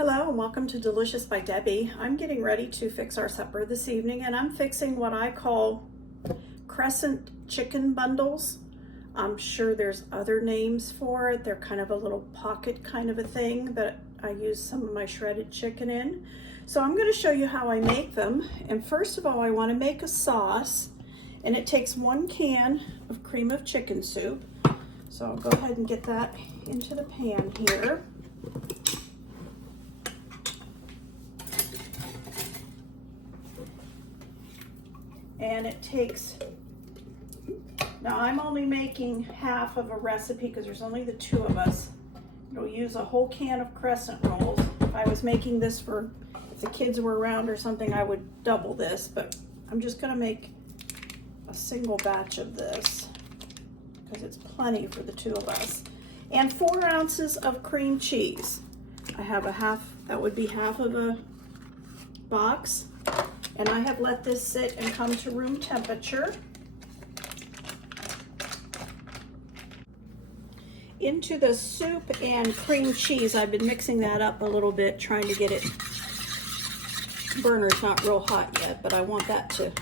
Hello and welcome to Delicious by Debbie. I'm getting ready to fix our supper this evening, and I'm fixing what I call crescent chicken bundles. I'm sure there's other names for it. They're kind of a little pocket kind of a thing that I use some of my shredded chicken in. So I'm going to show you how I make them. And first of all, I want to make a sauce, and it takes 1 can of cream of chicken soup. So I'll go ahead and get that into the pan here. And it takes, now I'm only making half of a recipe because there's only the 2 of us. It'll use a whole can of Crescent Rolls. If I was making this for, if the kids were around or something, I would double this, but I'm just gonna make a single batch of this because it's plenty for the 2 of us. And 4 ounces of cream cheese. I have a half, that would be half of a box. And I have let this sit and come to room temperature. Into the soup and cream cheese, I've been mixing that up a little bit, trying to get it, burner's not real hot yet, but I want that to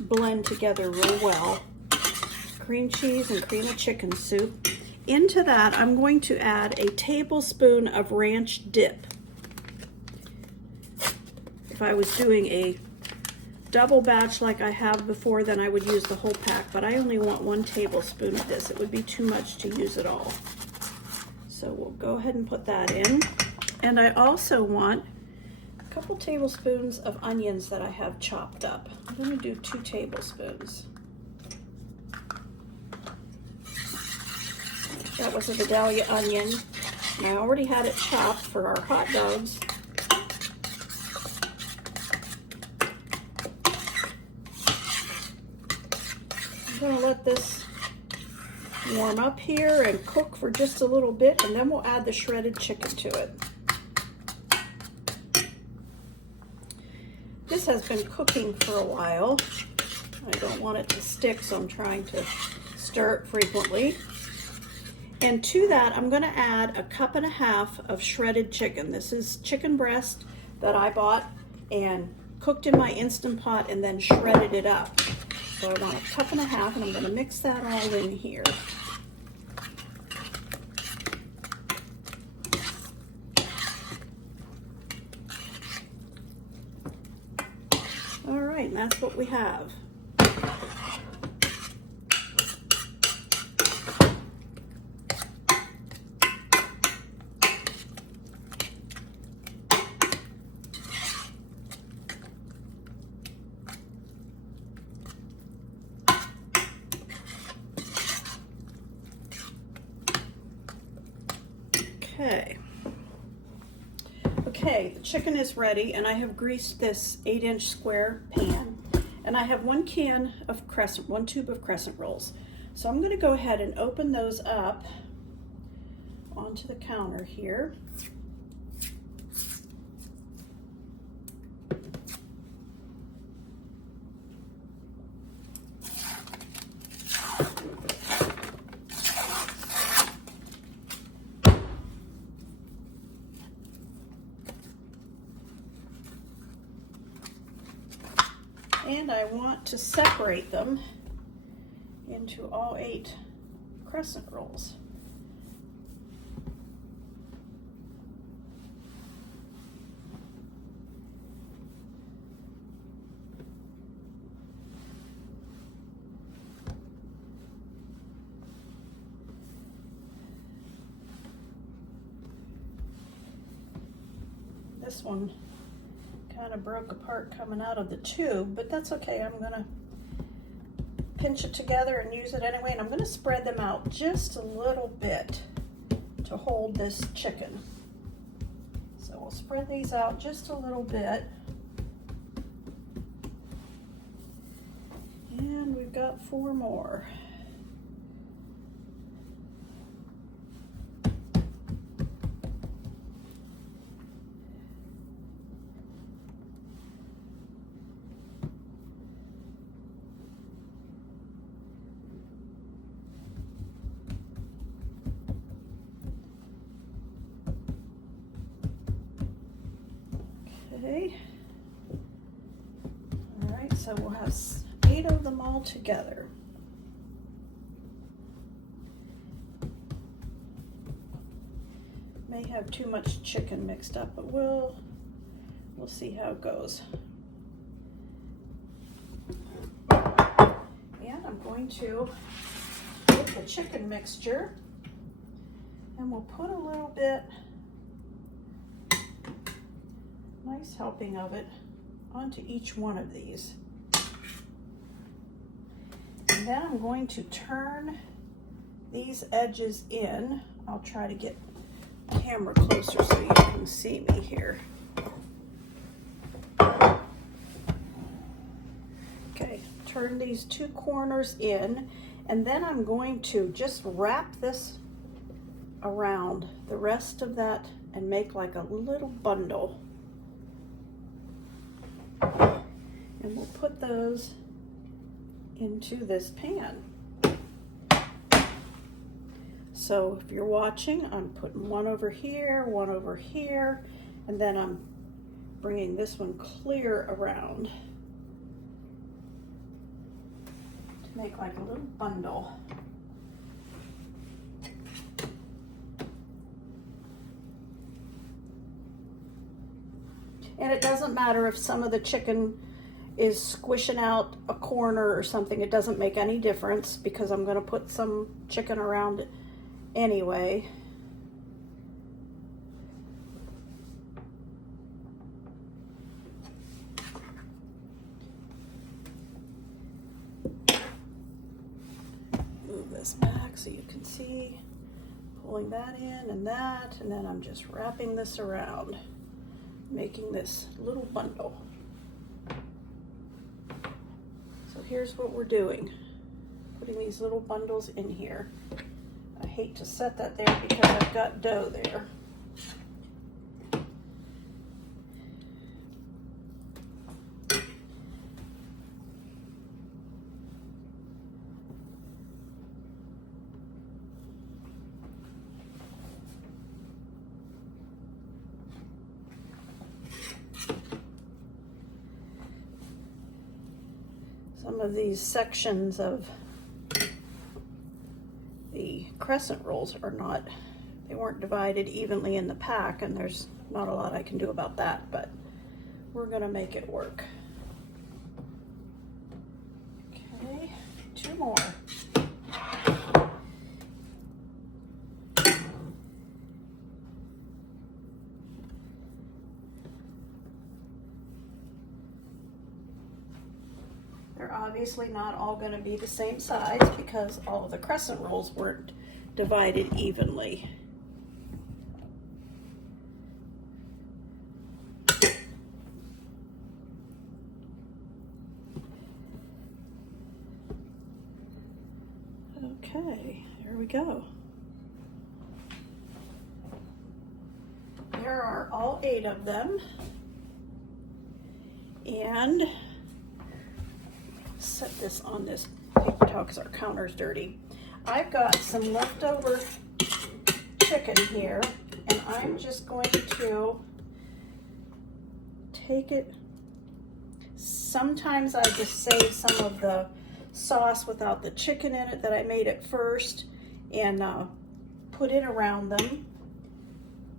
blend together real well. Cream cheese and cream of chicken soup. Into that, I'm going to add a tablespoon of ranch dip. If I was doing a double batch like I have before, then I would use the whole pack, but I only want 1 tablespoon of this. It would be too much to use it all. So we'll go ahead and put that in. And I also want a couple tablespoons of onions that I have chopped up. I'm going to do 2 tablespoons. That was a Vidalia onion, and I already had it chopped for our hot dogs. I'm going to let this warm up here and cook for just a little bit, and then we'll add the shredded chicken to it. This has been cooking for a while. I don't want it to stick, so I'm trying to stir it frequently. And to that, I'm going to add 1.5 cups of shredded chicken. This is chicken breast that I bought and cooked in my Instant Pot and then shredded it up. So I want 1.5 cups, and I'm going to mix that all in here. All right, and that's what we have. Okay, the chicken is ready, and I have greased this 8-inch square pan, and I have 1 can of Crescent, 1 tube of Crescent Rolls. So I'm going to go ahead and open those up onto the counter here. And I want to separate them into all 8 Crescent Rolls. This one kind of broke apart coming out of the tube, but that's okay. I'm gonna pinch it together and use it anyway, and I'm gonna spread them out just a little bit to hold this chicken. So we'll spread these out just a little bit. And we've got 4 more. Okay. All right, so we'll have 8 of them all together. May have too much chicken mixed up, but we'll see how it goes. And I'm going to get the chicken mixture, and we'll put a little bit, nice helping of it, onto each one of these. And then I'm going to turn these edges in. I'll try to get the camera closer so you can see me here. Okay, turn these 2 corners in, and then I'm going to just wrap this around the rest of that and make like a little bundle. And we'll put those into this pan. So if you're watching, I'm putting one over here, and then I'm bringing this one clear around to make like a little bundle. And it doesn't matter if some of the chicken is squishing out a corner or something, it doesn't make any difference because I'm going to put some chicken around it anyway. Move this back so you can see, pulling that in and that, and then I'm just wrapping this around, making this little bundle. So here's what we're doing, putting these little bundles in here. I hate to set that there because I've got dough there. Some of these sections of the crescent rolls they weren't divided evenly in the pack, and there's not a lot I can do about that, but we're gonna make it work. Okay, 2 more. They're obviously not all going to be the same size because all of the crescent rolls weren't divided evenly. Okay, there we go. There are all 8 of them. And set this on this paper towel because our counter's dirty. I've got some leftover chicken here, and I'm just going to take it. Sometimes I just save some of the sauce without the chicken in it that I made at first and put it around them.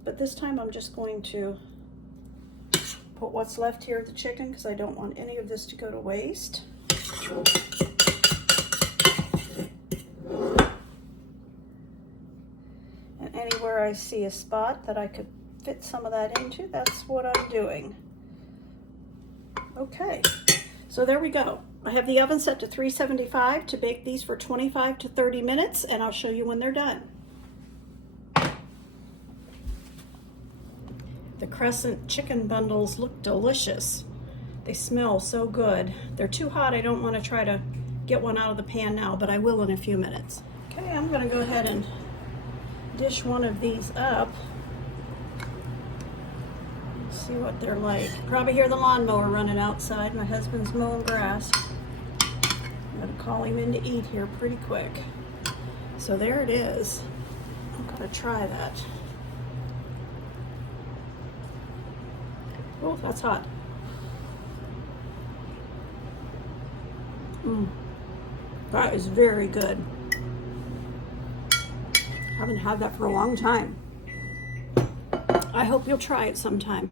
But this time I'm just going to put what's left here of the chicken because I don't want any of this to go to waste. And anywhere I see a spot that I could fit some of that into, that's what I'm doing. Okay, so there we go. I have the oven set to 375 to bake these for 25 to 30 minutes, and I'll show you when they're done. The crescent chicken bundles look delicious. They smell so good. They're too hot. I don't want to try to get one out of the pan now, but I will in a few minutes. Okay, I'm going to go ahead and dish one of these up. Let's see what they're like. Probably hear the lawnmower running outside. My husband's mowing grass. I'm going to call him in to eat here pretty quick. So there it is. I'm going to try that. Oh, that's hot. That is very good. Haven't had that for a long time. I hope you'll try it sometime.